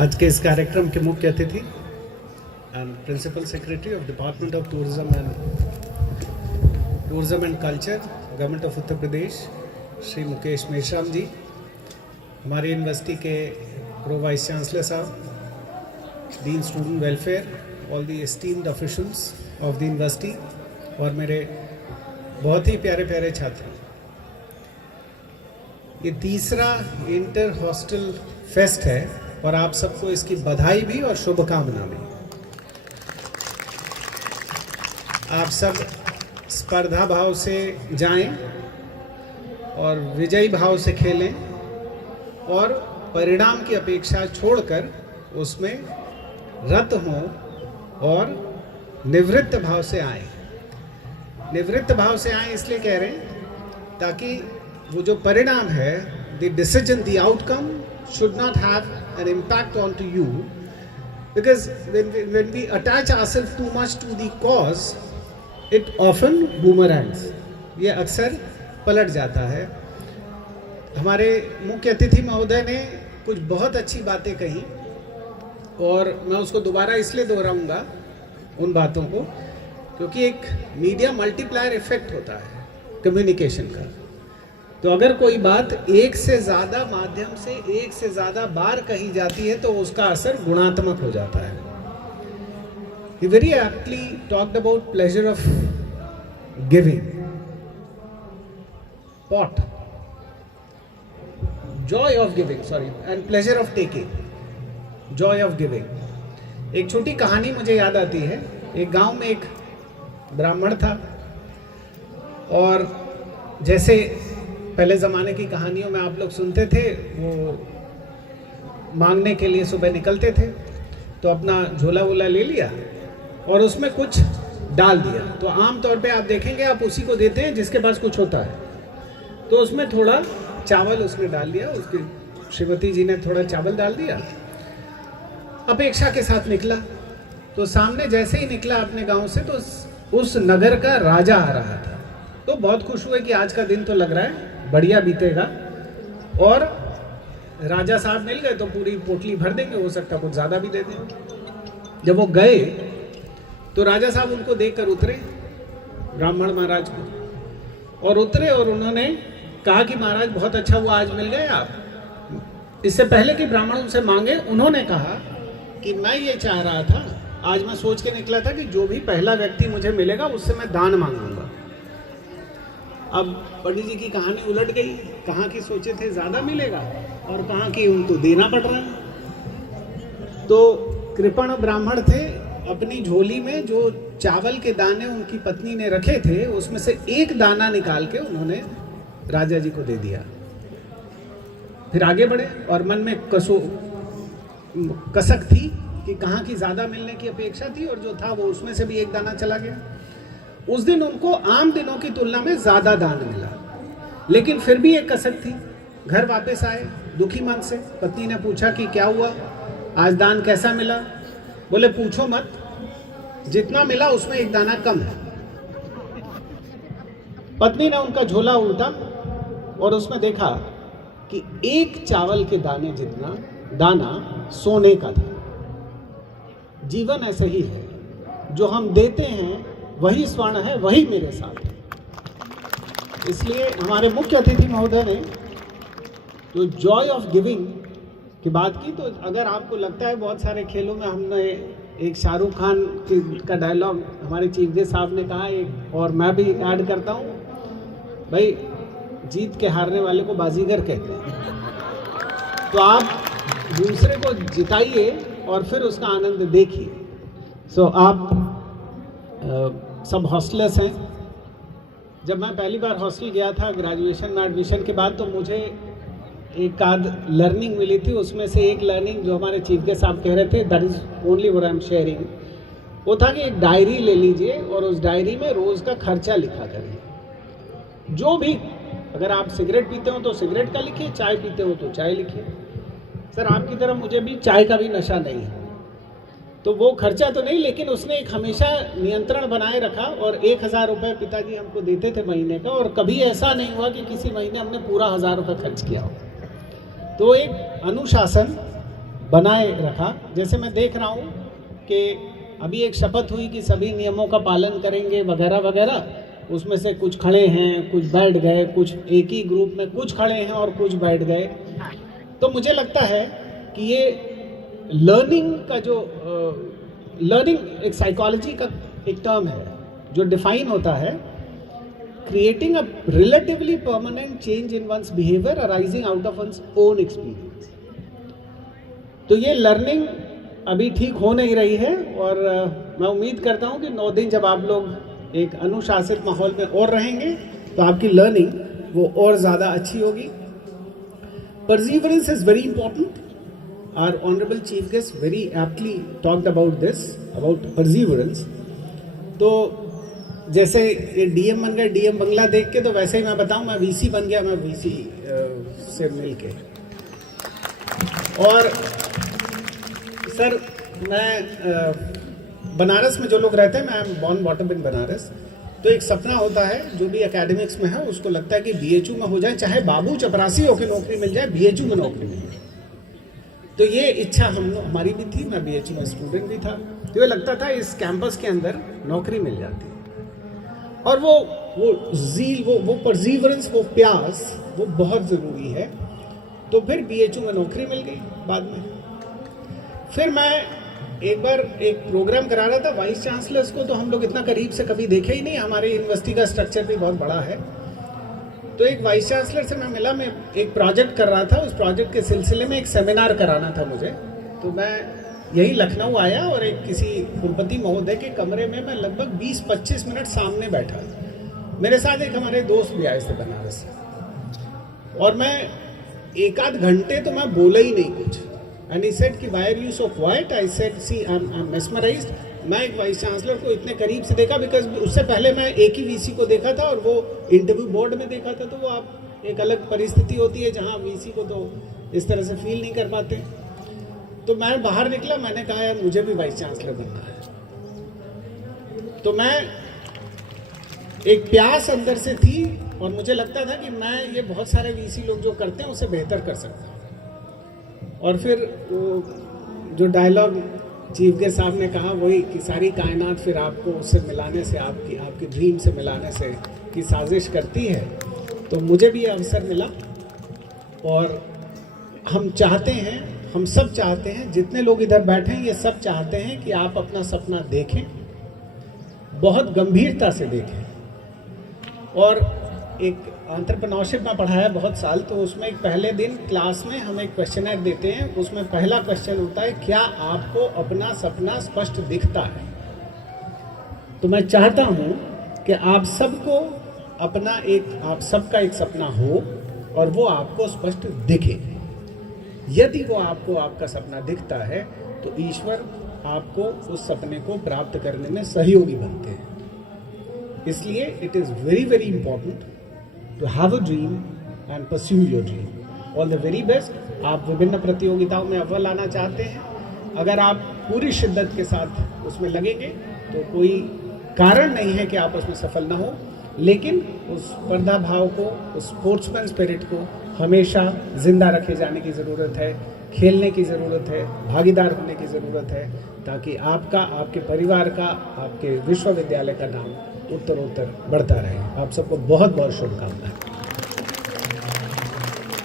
आज के इस कार्यक्रम के मुख्य अतिथि and principal secretary of department of tourism and culture, government of Uttar Pradesh, Shri Mukesh Meshram ji, हमारी यूनिवर्सिटी के प्रो वाइस चांसलर साहब, dean student welfare, all the esteemed officials of the university और मेरे बहुत ही प्यारे प्यारे छात्र। ये तीसरा इंटर हॉस्टल फेस्ट है और आप सबको इसकी बधाई भी और शुभकामना भी। आप सब स्पर्धा भाव से जाएं और विजयी भाव से खेलें और परिणाम की अपेक्षा छोड़कर उसमें रत हों और निवृत्त भाव से आएं। निवृत्त भाव से आएं इसलिए कह रहे हैं ताकि वो जो परिणाम है, the decision, the outcome should not have an impact onto you, because when we attach ourselves too much to the cause, it often boomerangs. ये अक्सर पलट जाता है। हमारे मुख्य अतिथि महोदय ने कुछ बहुत अच्छी बातें कही और मैं उसको दोबारा इसलिए दोहराऊंगा उन बातों को क्योंकि एक मीडिया मल्टीप्लायर इफेक्ट होता है कम्युनिकेशन का। तो अगर कोई बात एक से ज़्यादा माध्यम से एक से ज़्यादा बार कही जाती है तो उसका असर गुणात्मक हो जाता है। He very aptly talked about pleasure of giving, pot, joy of giving, sorry, and pleasure of taking, joy of giving। एक छोटी कहानी मुझे याद आती है। एक गांव में एक ब्राह्मण था और जैसे पहले ज़माने की कहानियों में आप लोग सुनते थे, वो मांगने के लिए सुबह निकलते थे तो अपना झोला वोला ले लिया और उसमें कुछ डाल दिया। तो आम तौर पे आप देखेंगे आप उसी को देते हैं जिसके पास कुछ होता है। तो उसमें थोड़ा चावल उसने डाल दिया, उसकी श्रीमती जी ने थोड़ा चावल डाल दिया, अपेक्षा के साथ निकला। तो सामने जैसे ही निकला अपने गांव से तो उस नगर का राजा आ रहा था। तो बहुत खुश हुए कि आज का दिन तो लग रहा है बढ़िया बीतेगा और राजा साहब मिल गए तो पूरी पोटली भर देंगे, हो सकता कुछ ज़्यादा भी दे दें। जब वो गए तो राजा साहब उनको देखकर उतरे, ब्राह्मण महाराज को, और उतरे और उन्होंने कहा कि महाराज बहुत अच्छा हुआ आज मिल गए आप। इससे पहले कि ब्राह्मण उनसे मांगे उन्होंने कहा कि मैं ये चाह रहा था, आज मैं सोच के निकला था कि जो भी पहला व्यक्ति मुझे मिलेगा उससे मैं दान मांगूंगा। अब पंडित जी की कहानी उलट गई, कहाँ की सोचे थे ज़्यादा मिलेगा और कहाँ की उनको देना पड़ रहा है। तो कृपण ब्राह्मण थे, अपनी झोली में जो चावल के दाने उनकी पत्नी ने रखे थे उसमें से एक दाना निकाल के उन्होंने राजा जी को दे दिया। फिर आगे बढ़े और मन में कसक थी कि कहाँ की ज़्यादा मिलने की अपेक्षा थी और जो था वो उसमें से भी एक दाना चला गया। उस दिन उनको आम दिनों की तुलना में ज़्यादा दान मिला, लेकिन फिर भी एक कसक थी। घर वापस आए दुखी मन से। पत्नी ने पूछा कि क्या हुआ, आज दान कैसा मिला? बोले पूछो मत, जितना मिला उसमें एक दाना कम है। पत्नी ने उनका झोला उल्टा और उसमें देखा कि एक चावल के दाने जितना दाना सोने का था। जीवन ऐसे ही है, जो हम देते हैं वही स्वर्ण है, वही मेरे साथ है। इसलिए हमारे मुख्य अतिथि महोदय ने जो जॉय ऑफ गिविंग की बात की, तो अगर आपको लगता है बहुत सारे खेलों में हमने एक शाहरुख खान का डायलॉग हमारे चीफ गेस्ट साहब ने कहा, एक और मैं भी ऐड करता हूँ, भाई जीत के हारने वाले को बाजीगर कहते हैं। तो आप दूसरे को जिताइए और फिर उसका आनंद देखिए। सो आप सब हॉस्टलर्स हैं। जब मैं पहली बार हॉस्टल गया था ग्रेजुएशन में एडमिशन के बाद, तो मुझे एक आध लर्निंग मिली थी। उसमें से एक लर्निंग जो हमारे चीफ गेस्ट साहब कह रहे थे, that is only what I am sharing, वो था कि एक डायरी ले लीजिए और उस डायरी में रोज़ का खर्चा लिखा करिए। जो भी, अगर आप सिगरेट पीते हो तो सिगरेट का लिखिए, चाय पीते हो तो चाय लिखिए। सर आपकी तरह मुझे भी चाय का भी नशा नहीं है, तो वो खर्चा तो नहीं, लेकिन उसने एक हमेशा नियंत्रण बनाए रखा। और 1000 रुपये पिताजी हमको देते थे महीने का, और कभी ऐसा नहीं हुआ कि किसी महीने हमने पूरा 1000 रुपये खर्च किया हो। तो एक अनुशासन बनाए रखा। जैसे मैं देख रहा हूँ कि अभी एक शपथ हुई कि सभी नियमों का पालन करेंगे वगैरह वगैरह, उसमें से कुछ खड़े हैं, कुछ बैठ गए, कुछ एक ही ग्रुप में कुछ खड़े हैं और कुछ बैठ गए। तो मुझे लगता है कि ये लर्निंग का जो लर्निंग एक साइकोलॉजी का एक टर्म है जो डिफाइन होता है, creating a relatively permanent change in one's behaviour arising out of one's own experience. तो ये लर्निंग अभी ठीक हो नहीं रही है और मैं उम्मीद करता हूँ कि 9 दिन जब आप लोग एक अनुशासित माहौल में और रहेंगे तो आपकी लर्निंग वो और ज़्यादा अच्छी होगी। Perseverance is very important. Our honorable chief guest very aptly talked about this, about perseverance. तो जैसे ये डीएम बन गए, डीएम बंगला देख के, तो वैसे ही मैं बताऊं मैं वीसी बन गया, मैं वीसी से मिल के। और सर मैं बनारस में जो लोग रहते हैं, मैं I am born bottom in Banaras, तो एक सपना होता है जो भी एकेडमिक्स में है उसको लगता है कि बीएचयू में हो जाए, चाहे बाबू चपरासी होकर नौकरी मिल जाए, बीएचयू में नौकरी मिल जाए। तो ये इच्छा हमारी भी थी, मैं बीएचयू में स्टूडेंट भी था, तो ये लगता था इस कैंपस के अंदर नौकरी मिल जाती। और वो जील, वो परसीवरेंस, वो प्यास, वो बहुत ज़रूरी है। तो फिर बीएचयू में नौकरी मिल गई बाद में। फिर मैं एक बार एक प्रोग्राम करा रहा था वाइस चांसलर्स को, तो हम लोग इतना करीब से कभी देखे ही नहीं, हमारे यूनिवर्सिटी का स्ट्रक्चर भी बहुत बड़ा है। तो एक वाइस चांसलर से मैं मिला, मैं एक प्रोजेक्ट कर रहा था, उस प्रोजेक्ट के सिलसिले में एक सेमिनार कराना था मुझे। तो मैं यही लखनऊ आया और एक किसी कुलपति महोदय के कमरे में मैं लगभग 20-25 मिनट सामने बैठा। मेरे साथ एक हमारे दोस्त भी आए थे बनारस से, और मैं 1-8 घंटे तो मैं बोला ही नहीं कुछ। And he said कि why are you so quiet? I said see I'm mesmerized. मैं एक वाइस चांसलर को इतने करीब से देखा, बिकॉज उससे पहले मैं एक ही वीसी को देखा था और वो इंटरव्यू बोर्ड में देखा था। तो वो आप एक अलग परिस्थिति होती है जहाँ वीसी को तो इस तरह से फील नहीं कर पाते। तो मैं बाहर निकला, मैंने कहा यार मुझे भी वाइस चांसलर बनना है। तो मैं एक प्यास अंदर से थी और मुझे लगता था कि मैं ये बहुत सारे वीसी लोग जो करते हैं उससे बेहतर कर सकता हूँ। और फिर वो जो डायलॉग चीफ गेस्ट साहब ने कहा वही कि सारी कायनात फिर आपको उससे मिलाने से, आपकी ड्रीम से मिलाने से की साजिश करती है। तो मुझे भी ये अवसर मिला और हम चाहते हैं, हम सब चाहते हैं, जितने लोग इधर बैठे हैं ये सब चाहते हैं कि आप अपना सपना देखें, बहुत गंभीरता से देखें। और एक एंटरप्रेन्योरशिप में पढ़ाया बहुत साल, तो उसमें एक पहले दिन क्लास में हम एक क्वेश्चनर देते हैं। उसमें पहला क्वेश्चन होता है क्या आपको अपना सपना स्पष्ट दिखता है। तो मैं चाहता हूं कि आप सबको अपना आप सबका एक सपना हो और वो आपको स्पष्ट दिखे। यदि वो आपको आपका सपना दिखता है तो ईश्वर आपको उस सपने को प्राप्त करने में सहयोगी बनते हैं। इसलिए it is very very important to have a dream and pursue your dream. All the very best. आप विभिन्न प्रतियोगिताओं में अव्वल आना चाहते हैं, अगर आप पूरी शिद्दत के साथ उसमें लगेंगे तो कोई कारण नहीं है कि आप उसमें सफल ना हो। लेकिन उस स्पर्धा भाव को, उस स्पोर्ट्समैन स्पिरिट को हमेशा जिंदा रखे जाने की ज़रूरत है, खेलने की ज़रूरत है, भागीदार होने की ज़रूरत है, ताकि आपका, आपके परिवार का, आपके विश्वविद्यालय का नाम उत्तरोत्तर बढ़ता रहे। आप सबको बहुत बहुत शुभकामनाएं।